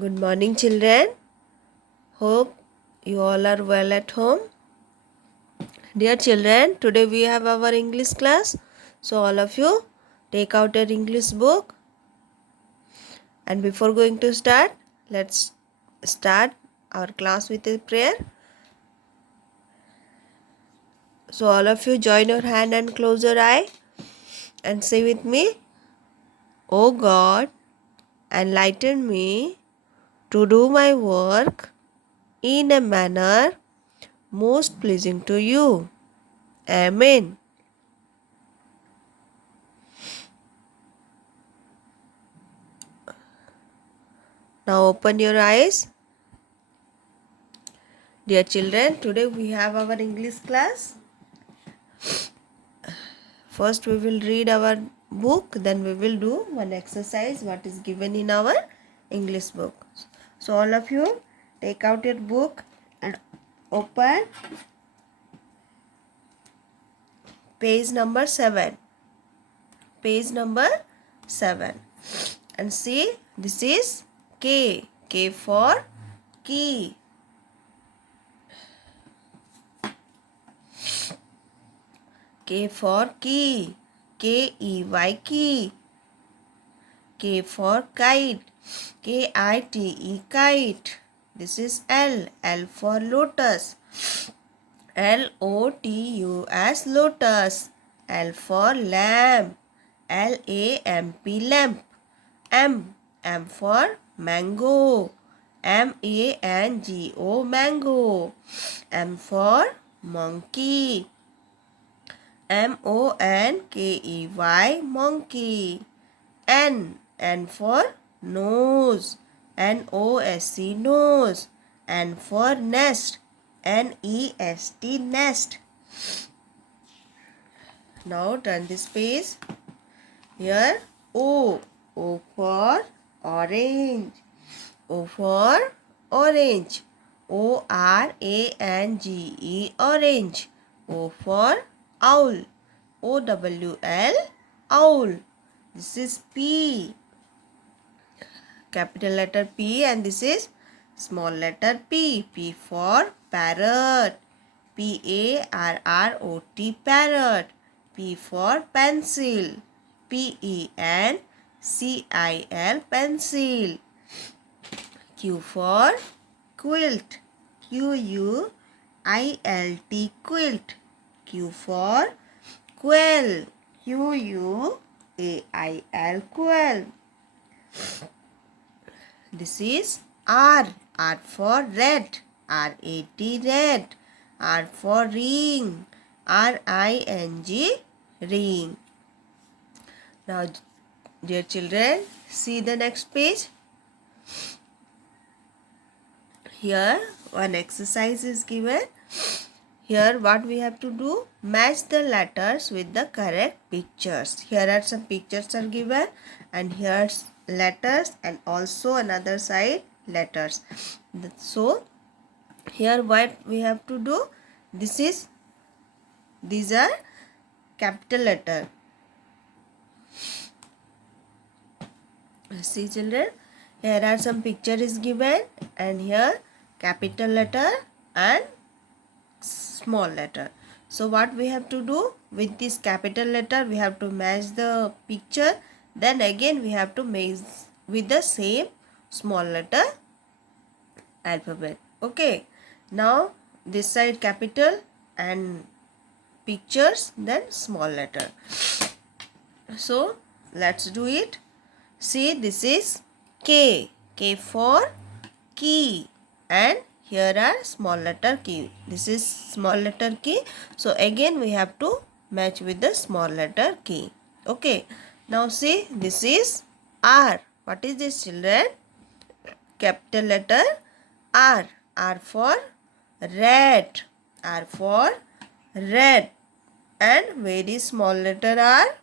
Good morning, children. Hope you all are well at home. Dear children, today we have our English class. So, all of you take out your English book. And before going to start, let's start our class with a prayer. So, all of you join your hand and close your eye and say with me, O God, enlighten me to do my work in a manner most pleasing to you. Amen. Now open your eyes. Dear children, today we have our English class. First we will read our book, then we will do one exercise what is given in our English book. So all of you take out your book and open page number 7. Page number 7. And see, this is K. K for key. K for key. K-E-Y key. K for kite. K-I-T-E kite. This is L. L for lotus. L-O-T-U-S lotus. L for lamp. L-A-M-P lamp. M. M for mango. M-A-N-G-O mango. M for monkey. M-O-N-K-E-Y monkey. N. N for nose. N-O-S-E nose. N for nest. N-E-S-T nest. Now turn this page. Here O. O for orange. O for orange. O-R-A-N-G-E orange. O for owl. O-W-L owl. This is P. Capital letter P, and this is small letter P. P for parrot. P-A-R-R-O-T parrot. P for pencil. P-E-N-C-I-L pencil. Q for quilt. Q-U-I-L-T quilt. Q for quail. Q-U-A-I-L quail. This is R. R for red. R-A-T red. R for ring. R-I-N-G ring. Now, dear children, see the next page. Here one exercise is given. Here what we have to do, match the letters with the correct pictures. Here are some pictures are given, and here's letters, and also another side letters. So here what we have to do, these are capital letter. See children, here are some picture is given, and here capital letter and small letter. So what we have to do with this capital letter, we have to match the picture, then again we have to match with the same small letter alphabet. Okay, now this side capital and pictures, then small letter. So let's do it. See, this is K. K for key, and here are small letter key. This is small letter key. So again we have to match with the small letter key. Okay. Now see, this is R. What is this children? Capital letter R. R for red. R for red. And where is small letter R?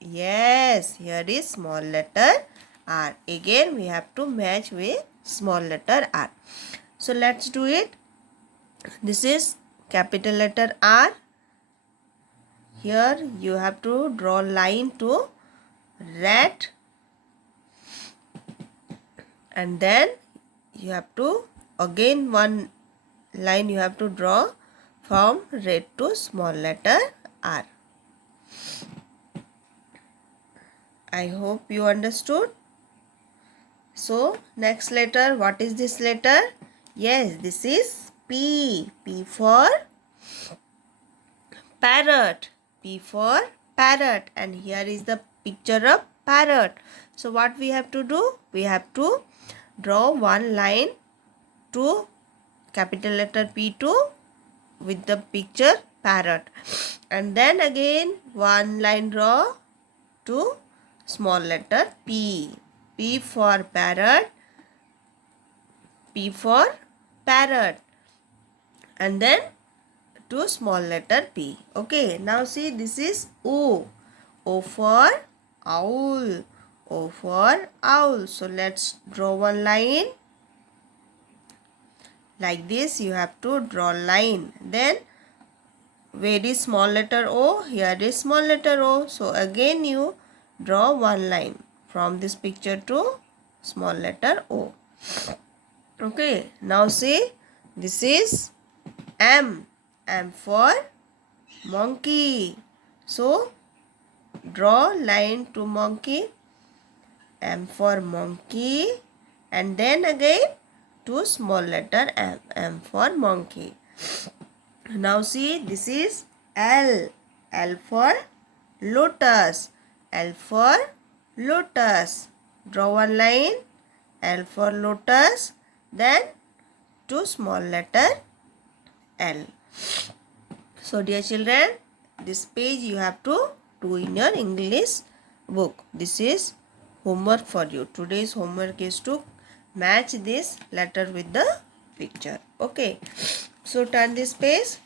Yes, here is small letter R. Again we have to match with small letter R. So let's do it. This is capital letter R. Here you have to draw line to red, and then you have to again one line you have to draw from red to small letter R. I hope you understood. So next letter, what is this letter? Yes, this is P. P for parrot. P for parrot. And here is the picture of parrot. So what we have to do? We have to draw one line to capital letter P2 with the picture parrot. And then again one line draw to small letter P. P for parrot. P for parrot. And then to small letter P. Okay, now see, this is O. O for owl. O for owl. So let's draw one line. Like this you have to draw line. Then where is small letter O? Here is small letter O. So again you draw one line from this picture to small letter O. Okay, now see, this is M. M for monkey. So draw line to monkey. M for monkey. And then again to small letter M. M for monkey. Now see, this is L. L for lotus. L for lotus. Draw one line. L for lotus. Then to small letter L. So dear children, this page you have to do in your English book. This is homework for you. Today's homework is to match this letter with the picture. Okay. So turn this page.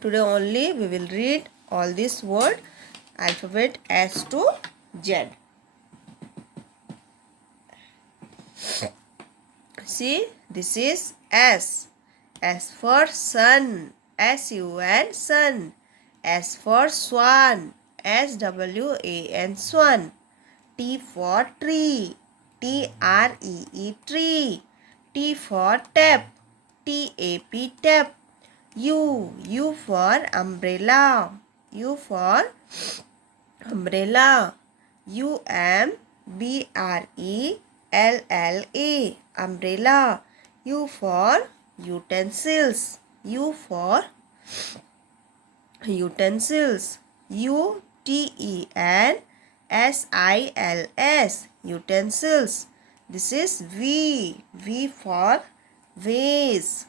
Today only we will read all this word alphabet S to Z. See, this is S. S for sun. S-U-N, sun. S for swan. S-W-A-N, swan. T for tree. T-R-E-E, tree. T for tap. T-A-P, tap. U. U for umbrella. U for umbrella. U-M-B-R-E-L-L-A, umbrella. U for utensils. U for utensils. U-T-E-N-S-I-L-S, utensils. This is V. V for vase.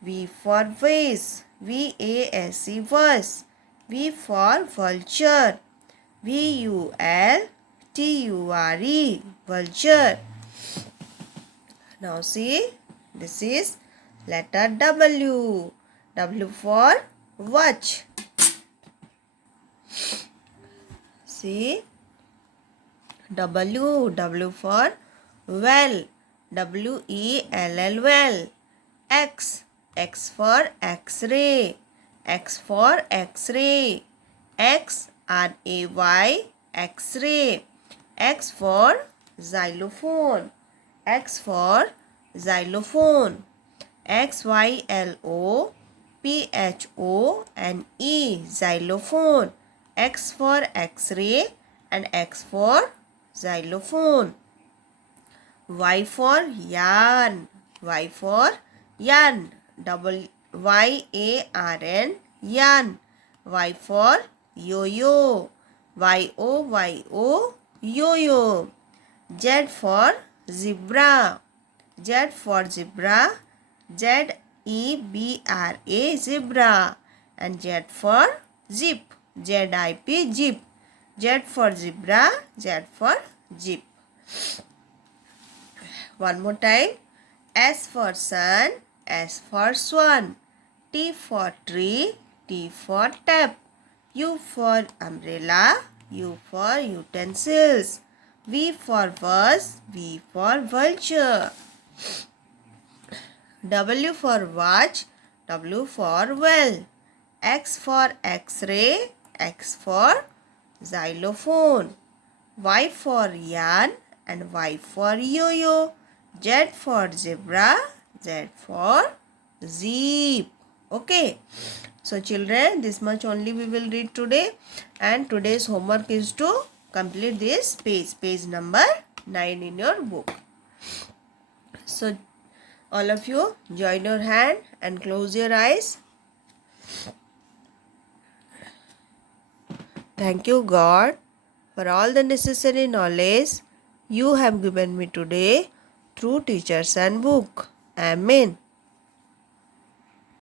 V for vase. V-A-S-E, vase. V for vulture. V-U-L-T-U-R-E, vulture. Now see, this is letter W. W for watch. See, W. W for well. W-E-L-L, well. X. X for X-ray. X for X-ray. X-R-A-Y, X-ray. X for xylophone. X for xylophone. X-Y-L-O-P-H-O-N-E, xylophone. X for X-ray and X for xylophone. Y for yarn. Y for yarn. Y-A-R-N, yarn. Y for yo-yo. Y-O-Y-O, yo-yo. Z for zebra. Z for zebra. Z-E-B-R-A, zebra. And Z for zip. Z-I-P, zip. Z for zebra. Z for zip. One more time. S for sun. S for swan. T for tree. T for tap. U for umbrella. U for utensils. V for vase. V for vulture. W for watch. W for well. X for X-ray. X for xylophone. Y for yarn and Y for yo-yo. Z for zebra, Z for zeep. Okay. So children, this much only we will read today, and today's homework is to complete this page number 9 in your book. So all of you join your hand and close your eyes. Thank you God for all the necessary knowledge you have given me today through teachers and book. Amen.